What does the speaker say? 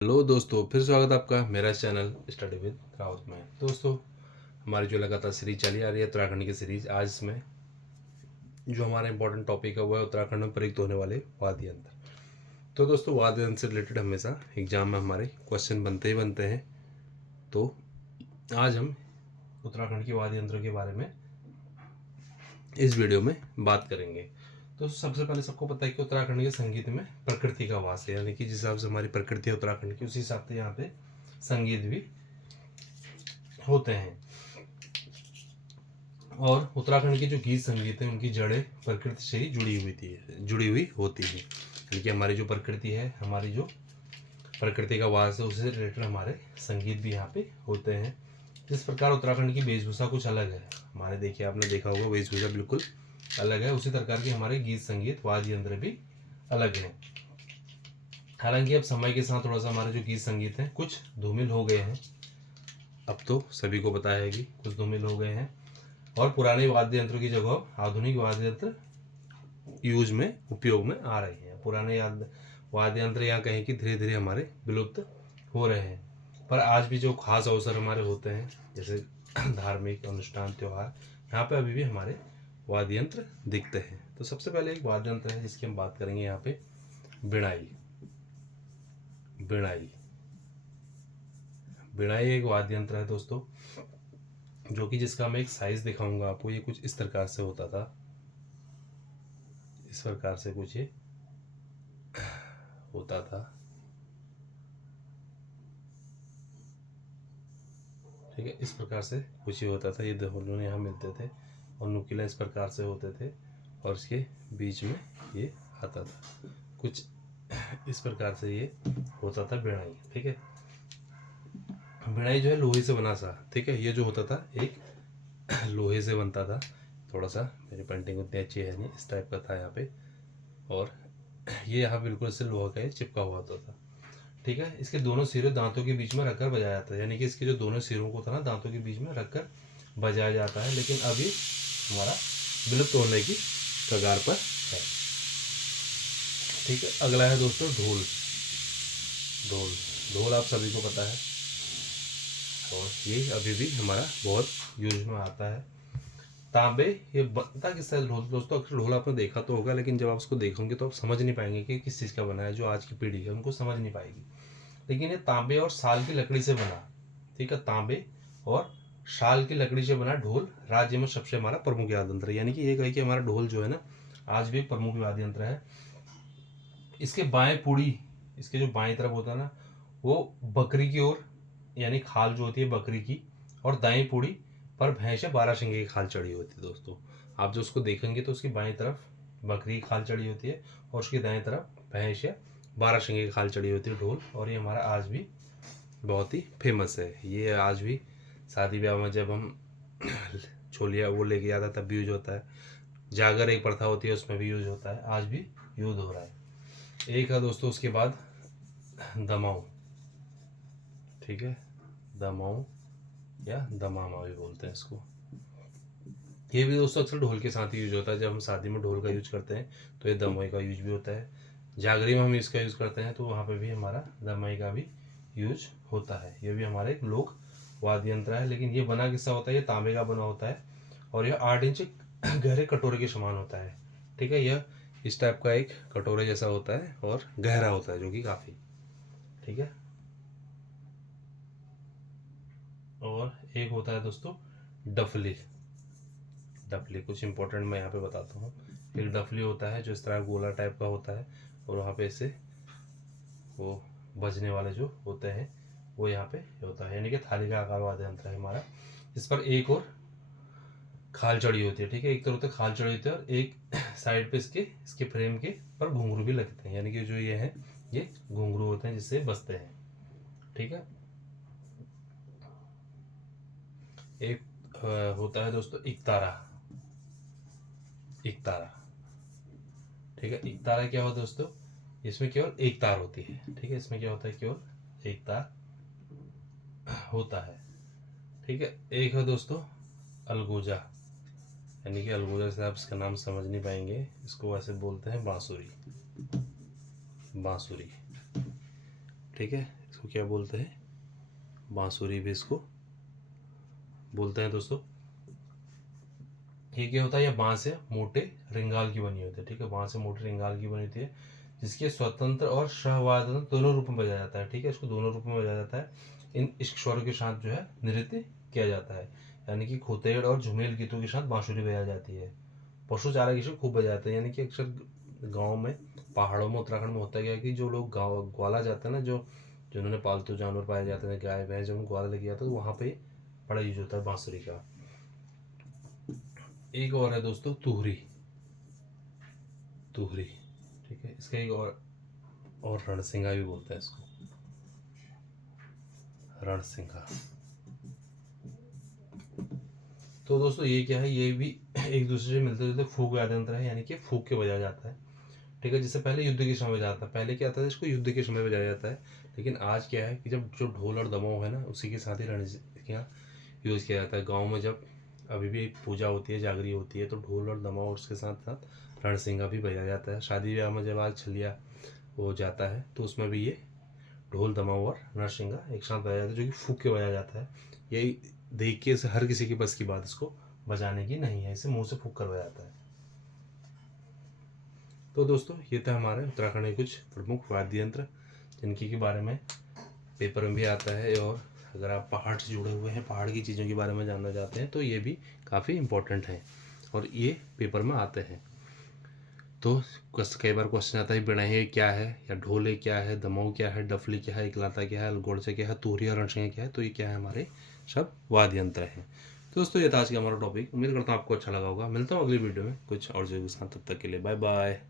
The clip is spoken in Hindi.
हेलो दोस्तों, फिर स्वागत है आपका मेरा चैनल स्टडी विद राउत में। दोस्तों, हमारी जो लगातार सीरीज चली आ रही है उत्तराखंड की सीरीज, आज इसमें जो हमारा इंपॉर्टेंट टॉपिक है वो है उत्तराखंड में प्रयुक्त होने वाले वाद्य यंत्र। तो दोस्तों, वाद्य यंत्र से रिलेटेड हमेशा एग्जाम में हमारे क्वेश्चन बनते ही बनते हैं। तो आज हम उत्तराखंड के वाद्य यंत्रों के बारे में इस वीडियो में बात करेंगे। तो सबसे पहले सबको पता है कि उत्तराखंड के संगीत में प्रकृति का वास है, यानी कि जिस हिसाब से हमारी प्रकृति है उत्तराखंड की, उसी हिसाब से यहाँ पे संगीत भी होते हैं। और उत्तराखंड के जो गीत संगीत है उनकी जड़ें प्रकृति से ही जुड़ी हुई होती है, यानी कि हमारी जो प्रकृति है, हमारी जो प्रकृति का वास है, उससे रिलेटेड हमारे संगीत भी यहाँ पे होते हैं। जिस प्रकार उत्तराखंड की वेशभूषा कुछ अलग है, हमारे देखिए आपने देखा होगा वेशभूषा बिल्कुल अलग है, उसी प्रकार के हमारे गीत संगीत वाद्य यंत्र भी अलग हैं। हालांकि अब समय के साथ थोड़ा सा हमारे जो गीत संगीत हैं कुछ धूमिल हो गए हैं। अब तो सभी को पता है कि कुछ धूमिल हो गए हैं और पुराने वाद्य यंत्रों की जगह आधुनिक वाद्य यंत्र उपयोग में आ रहे हैं। पुराने वाद्य यंत्र यहाँ कहीं कि धीरे धीरे हमारे विलुप्त हो रहे हैं, पर आज भी जो खास अवसर हमारे होते हैं, जैसे धार्मिक अनुष्ठान त्योहार, यहाँ पे अभी भी हमारे वाद्य यंत्र दिखते हैं। तो सबसे पहले एक वाद्य यंत्र है जिसकी हम बात करेंगे यहाँ पे, बिणाई। बिणाई बिणाई एक वाद्य यंत्र है दोस्तों, जो कि जिसका मैं एक साइज दिखाऊंगा आपको। ये कुछ इस प्रकार से होता था, इस प्रकार से कुछ ये होता था, ठीक है। इस प्रकार से कुछ ये होता था, ये दोनों यहाँ मिलते थे और नुकीला इस प्रकार से होते थे और इसके बीच में ये आता था, कुछ इस प्रकार से ये होता था बिणाई, ठीक है। बिणाई जो है लोहे से बना सा, ठीक है। ये जो होता था एक लोहे से बनता था, थोड़ा सा, मेरी पेंटिंग उतनी अच्छी है नहीं, इस टाइप का था यहाँ पे, और ये यहाँ बिल्कुल से लोहा का चिपका हुआ होता था, ठीक है। इसके दोनों सिरे दांतों के बीच में रखकर बजाया जाता है, यानी कि इसके जो दोनों सिरों को था ना दांतों के बीच में रखकर बजाया जाता है, लेकिन अभी हमारा विलुप्त होने की कगार पर है, ठीक है। अगला है दोस्तों ढोल। ढोल ढोल आप सभी को पता है, और ये अभी भी हमारा बहुत यूज में आता है। तांबे, ये बनता किसका ढोल दोस्तों? अक्सर ढोल आपने देखा तो होगा, लेकिन जब आप उसको देखोगे तो आप समझ नहीं पाएंगे कि किस चीज़ का बना है। जो आज की पीढ़ी है उनको समझ नहीं पाएगी, लेकिन ये तांबे और साल की लकड़ी से बना, ठीक है। तांबे और शाल की लकड़ी से बना ढोल राज्य में सबसे हमारा प्रमुख वाद्य यंत्र है, यानी कि ये कहे कि हमारा ढोल जो है ना आज भी प्रमुख वाद्य यंत्र है। इसके बाएं पुड़ी, इसके जो बाएं तरफ होता है ना, वो बकरी की ओर, यानी खाल जो होती है बकरी की, और दाएं पुड़ी पर भैंस या बारहसिंगे की खाल चढ़ी होती है दोस्तों। आप जो उसको देखेंगे तो उसकी बाएं तरफ बकरी की खाल चढ़ी होती है और उसकी दाएं तरफ भैंस या बारहसिंगे की खाल चढ़ी होती है ढोल। और ये हमारा आज भी बहुत ही फेमस है। ये आज भी शादी ब्याह में जब हम छोलिया वो लेके जाता है तब भी यूज होता है। जागर एक प्रथा होती है उसमें भी यूज होता है, आज भी यूज हो रहा है। एक है दोस्तों उसके बाद दमाऊ, ठीक है। दमाऊ या दमामा भी बोलते हैं इसको। ये भी दोस्तों अक्सर ढोल के साथ ही यूज होता है। जब हम शादी में ढोल का यूज करते हैं तो ये दमाई का यूज भी होता है। जागरी में हम इसका यूज करते हैं तो वहाँ पे भी हमारा दमाई का भी यूज होता है। ये भी हमारा एक लोक वाद्य यंत्र है, लेकिन ये बना किससा होता है? ये तांबे का बना होता है और यह 8 इंच गहरे कटोरे के समान होता है, ठीक है। यह इस टाइप का एक कटोरे जैसा होता है और गहरा होता है, जो कि काफ़ी, ठीक है। और एक होता है दोस्तों डफली। डफली कुछ इंपॉर्टेंट मैं यहाँ पे बताता हूँ। एक डफली होता है जो इस तरह गोला टाइप का होता है और वहाँ पे ऐसे वो बजने वाले जो होते हैं वो यहाँ पे होता है, यानी कि थाली का आकार वाद्य यंत्र है हमारा। इस पर एक और खाल चढ़ी होती है, ठीक है। एक तरफ तो खाल चढ़ी होती है और एक साइड पे इसके फ्रेम के पर घुंघरू भी लगते हैं, यानी कि जो ये है ये घुंघरू होते हैं जिससे बजते हैं, ठीक है। एक होता है दोस्तों इकतारा। इकतारा, ठीक है। इकतारा क्या होता है दोस्तों? इसमें केवल एक तार होती है, ठीक है। इसमें क्या होता है? केवल एक तार होता है, ठीक है। एक है दोस्तों अलगोजा, यानी कि अलगोजा से आप इसका नाम समझ नहीं पाएंगे, इसको वैसे बोलते हैं बांसुरी। बांसुरी, ठीक है। इसको क्या बोलते हैं, बांसुरी भी इसको बोलते हैं दोस्तों। ये क्या होता है, ये बांस से मोटे रिंगाल की बनी होती है, ठीक है, बांस से मोटे रिंगाल की बनी होती है, जिसके स्वतंत्र और सहवादन दोनों रूप में बजाया जाता है, ठीक है, इसको दोनों रूप में बजाया जाता है। इन इश्क स्वरों के साथ जो है नृत्य किया जाता है, यानी कि खोतेड़ और झुमेल गीतों के साथ बांसुरी बजाई जाती है। पशु चारा के साथ खूब बजाते हैं, यानी कि अक्सर गाँव में, पहाड़ों में, उत्तराखंड में होता क्या है कि जो लोग गाँव ग्वाला जाते हैं ना, जो जिन्होंने पालतू जानवर पाए जाते हैं, गाय भैंस, जब ग्वाला लेके जाते हैं तो वहाँ पे बड़ा यूज होता है बांसुरी का। एक और है दोस्तों तुहरी, तुहरी, ठीक है, इसका एक और रणसिंगा भी बोलते हैं इसको, रणसिंगा। तो दोस्तों ये क्या है, ये भी एक दूसरे से मिलते जुलते फूक वाद्य यंत्र है, यानी कि फूक के बजाया जाता है, ठीक है, जिससे पहले युद्ध के समय बजाया जाता है, पहले क्या आता था, इसको युद्ध के समय बजाया जाता है, लेकिन आज क्या है कि जब जो ढोल और दमाव है ना, उसी के साथ ही रणसिंगा यूज़ किया जाता है। गाँव में जब अभी भी पूजा होती है, जागरी होती है, तो ढोल और दमाव उसके साथ साथ रणसिंगा भी बजाया जाता है। शादी ब्याह में जब आज छलिया हो जाता है तो उसमें भी ये ढोल दमाव और रणसिंगा एक साथ बजाया जाता है, जो कि फूक के बजाया जाता है। यही देख के इसे हर किसी के बस की बात इसको बजाने की नहीं है, इसे मुंह से फूक कर बजाता है। तो दोस्तों ये था हमारे उत्तराखंड के कुछ प्रमुख वाद्य यंत्र, जिनकी के बारे में पेपर में भी आता है, और अगर आप पहाड़ से जुड़े हुए हैं, पहाड़ की चीज़ों के बारे में जानना चाहते हैं, तो ये भी काफ़ी इम्पोर्टेंट है और ये पेपर में आते हैं। तो कई बार क्वेश्चन आता है बिणाई क्या है, या ढोले क्या है, दमाऊ क्या है, डफली क्या है, इकलाता क्या है, अलगोड़चा क्या है, तूरिया रणसिंगा क्या है, तो ये क्या है, हमारे सब वाद्य यंत्र हैं। तो दोस्तों ये था आज का हमारा टॉपिक, उम्मीद करता हूँ आपको अच्छा लगा होगा। मिलता हूँ अगली वीडियो में कुछ और जगह के साथ, तब तक के लिए बाय बाय।